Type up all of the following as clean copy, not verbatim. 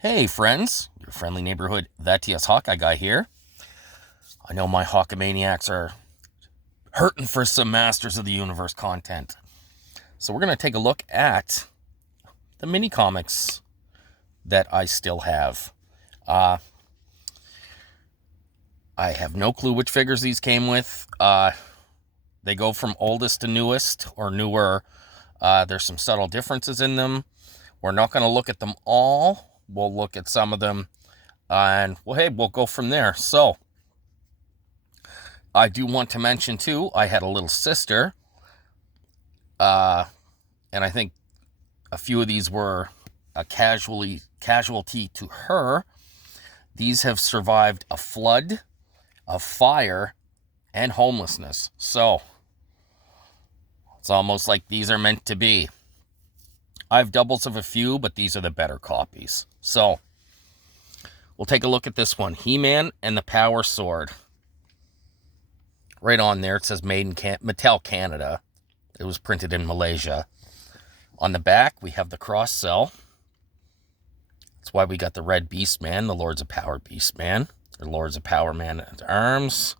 Hey friends, your friendly neighborhood That TS Hawkeye guy here. I know my Hawkamaniacs are hurting for some Masters of the Universe content. So we're going to take a look at the mini comics that I still have. I have no clue which figures these came with. They go from oldest to newest or newer. There's some subtle differences in them. We're not going to look at them all. We'll look at some of them and we'll go from there. So I do want to mention too, I had a little sister, and I think a few of these were a casualty to her. These have survived a flood, of fire, and homelessness. So it's almost like these are meant to be. I have doubles of a few, but these are the better copies. So we'll take a look at this one. He-Man and the Power Sword. Right on there, it says made in Mattel Canada. It was printed in Malaysia. On the back, we have the cross cell. That's why we got the Red Beast Man, the Lords of Power Beast Man, or Lords of Power Man at arms.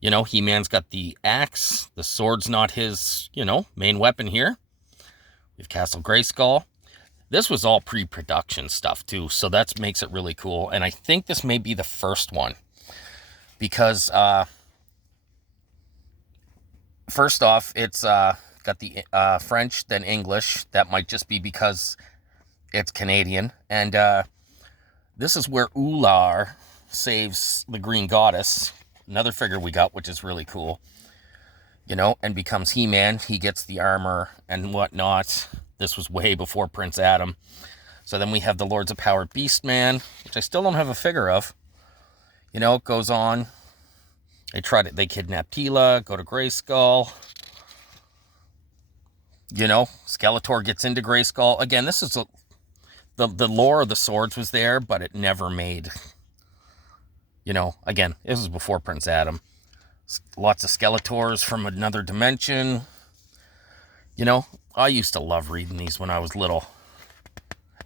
You know, He-Man's got the axe. The sword's not his, main weapon here. We have Castle Grayskull. This was all pre-production stuff too, so that makes it really cool. And I think this may be the first one. Because, first off, it's got the French, then English. That might just be because it's Canadian. And this is where Ular saves the Green Goddess. Another figure we got, which is really cool. And becomes He-Man. He gets the armor and whatnot. This was way before Prince Adam. So then we have the Lords of Power Beast Man, which I still don't have a figure of. It goes on. They kidnap Tila, go to Grayskull. Skeletor gets into Grayskull. Again, this is the lore of the swords was there, but it never made. Again, this was before Prince Adam. Lots of Skeletors from another dimension. I used to love reading these when I was little.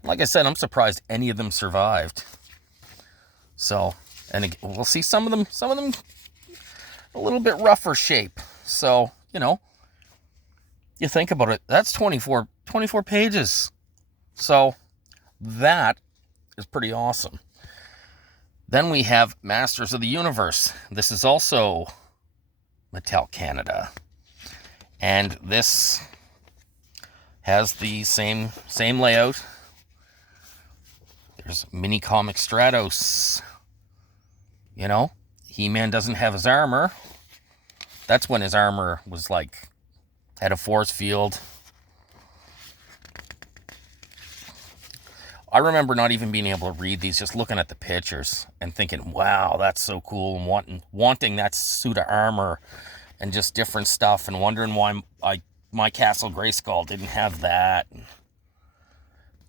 Like I said, I'm surprised any of them survived. So, and again, we'll see some of them a little bit rougher shape. So, you think about it, that's 24 pages. So, that is pretty awesome. Then we have Masters of the Universe. This is also Mattel Canada. And this has the same layout. There's Mini Comic Stratos. He-Man doesn't have his armor. That's when his armor was had a force field. I remember not even being able to read these, just looking at the pictures and thinking, wow, that's so cool, and wanting that suit of armor and just different stuff, and wondering why my Castle Grayskull didn't have that.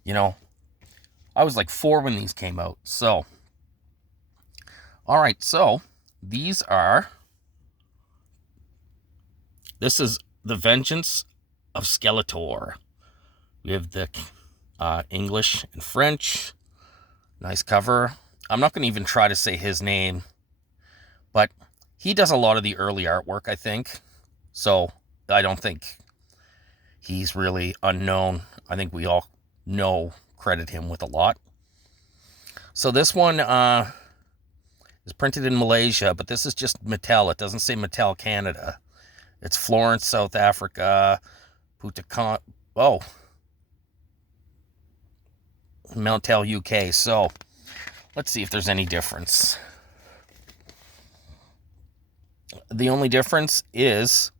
I was 4 when these came out. So, all right, so this is The Vengeance of Skeletor. We have the English and French. Nice cover. I'm not going to even try to say his name, but he does a lot of the early artwork, I think. So I don't think he's really unknown. I think we all credit him with a lot. So this one is printed in Malaysia, but this is just Mattel. It doesn't say Mattel Canada. It's Florence, South Africa, Mattel UK. So let's see if there's any difference. The only difference is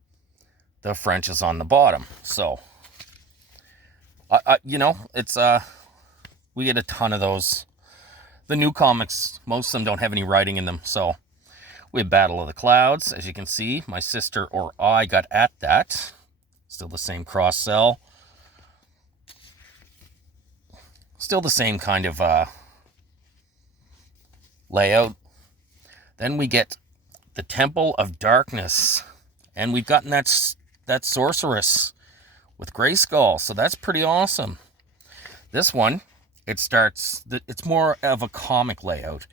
the French is on the bottom. So, it's we get a ton of those. The new comics, most of them don't have any writing in them. So we have Battle of the Clouds. As you can see, my sister or I got at that. Still the same cross cell. Still the same kind of layout. Then we get the Temple of Darkness. And we've gotten that sorceress with Grayskull. So that's pretty awesome. This one, it's more of a comic layout.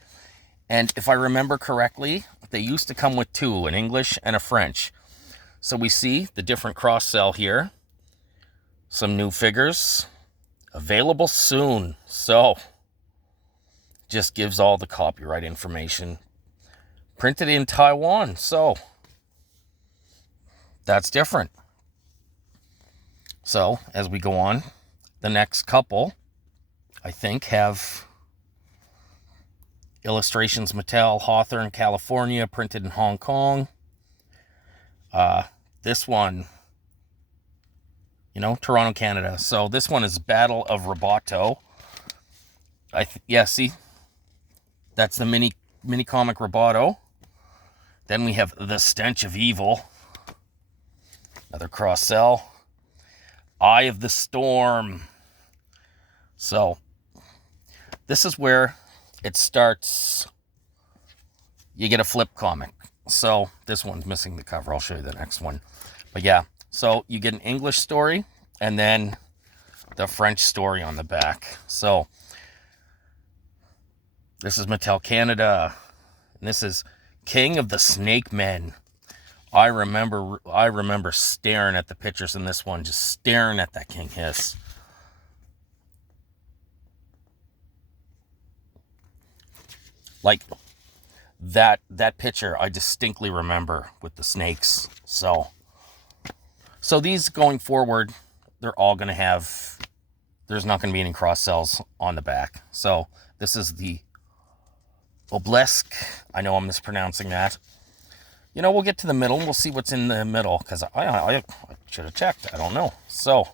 And if I remember correctly, they used to come with two, an English and a French. So we see the different cross-sell here. Some new figures available soon. So just gives all the copyright information. Printed in Taiwan. So that's different. So as we go on, the next couple, I think, have illustrations Mattel, Hawthorne, California, printed in Hong Kong. This one, Toronto, Canada. So this one is Battle of Roboto. See, that's the mini comic Roboto. Then we have The Stench of Evil. Another cross-sell. Eye of the Storm. So this is where it starts. You get a flip comic. So this one's missing the cover. I'll show you the next one. But yeah, so you get an English story and then the French story on the back. So this is Mattel Canada. And this is King of the Snake Men. I remember staring at the pictures in this one, just staring at that King Hiss. Like that picture I distinctly remember with the snakes. So these going forward, they're all going to have, there's not going to be any cross sells on the back. So this is the Obelisk. I know I'm mispronouncing that. We'll get to the middle and we'll see what's in the middle, because I should have checked. I don't know. So,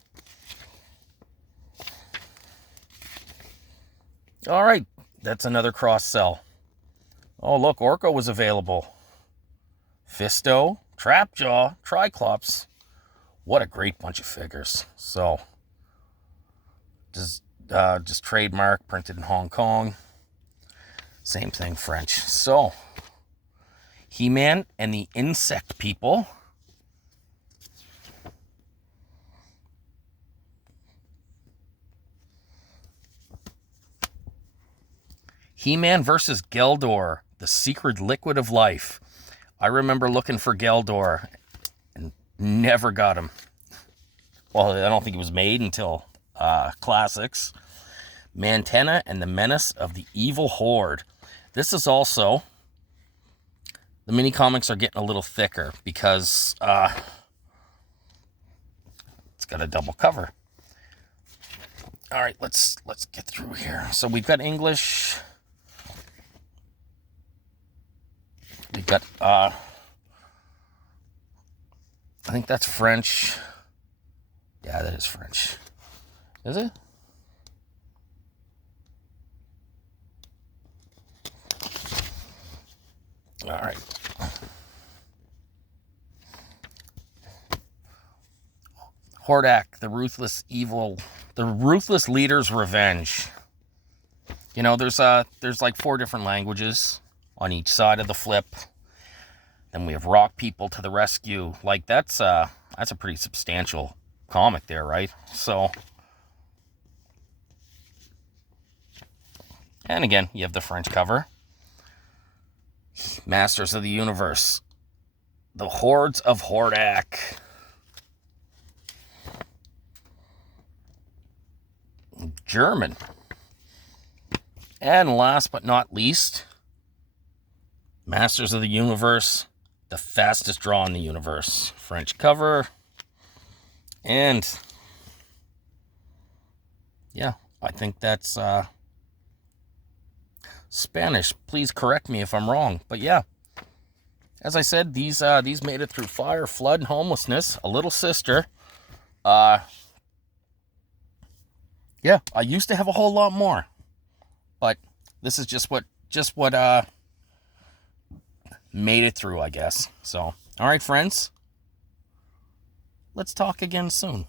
all right, that's another cross sell. Oh, look, Orko was available. Fisto, Trapjaw, Triclops. What a great bunch of figures. So, just trademark, printed in Hong Kong. Same thing, French. So, He-Man and the Insect People. He-Man versus Geldor, the secret liquid of life. I remember looking for Geldor and never got him. Well, I don't think he was made until Classics. Mantenna and the Menace of the Evil Horde. This is also, the mini comics are getting a little thicker because it's got a double cover. All right, let's get through here. So we've got English. We've got I think that's French. Yeah, that is French. Is it? All right. Hordak, the ruthless leader's revenge. There's like 4 different languages on each side of the flip. Then we have Rock People to the rescue. Like that's a pretty substantial comic there, right? So, and again, you have the French cover. Masters of the Universe. The Hordes of Hordak. German. And last but not least, Masters of the Universe. The fastest draw in the universe. French cover. And yeah, I think that's Spanish. Please correct me if I'm wrong. But yeah, as I said, these made it through fire, flood, and homelessness. A little sister. Yeah, I used to have a whole lot more, but this is just what made it through, I guess. So, all right, friends, let's talk again soon.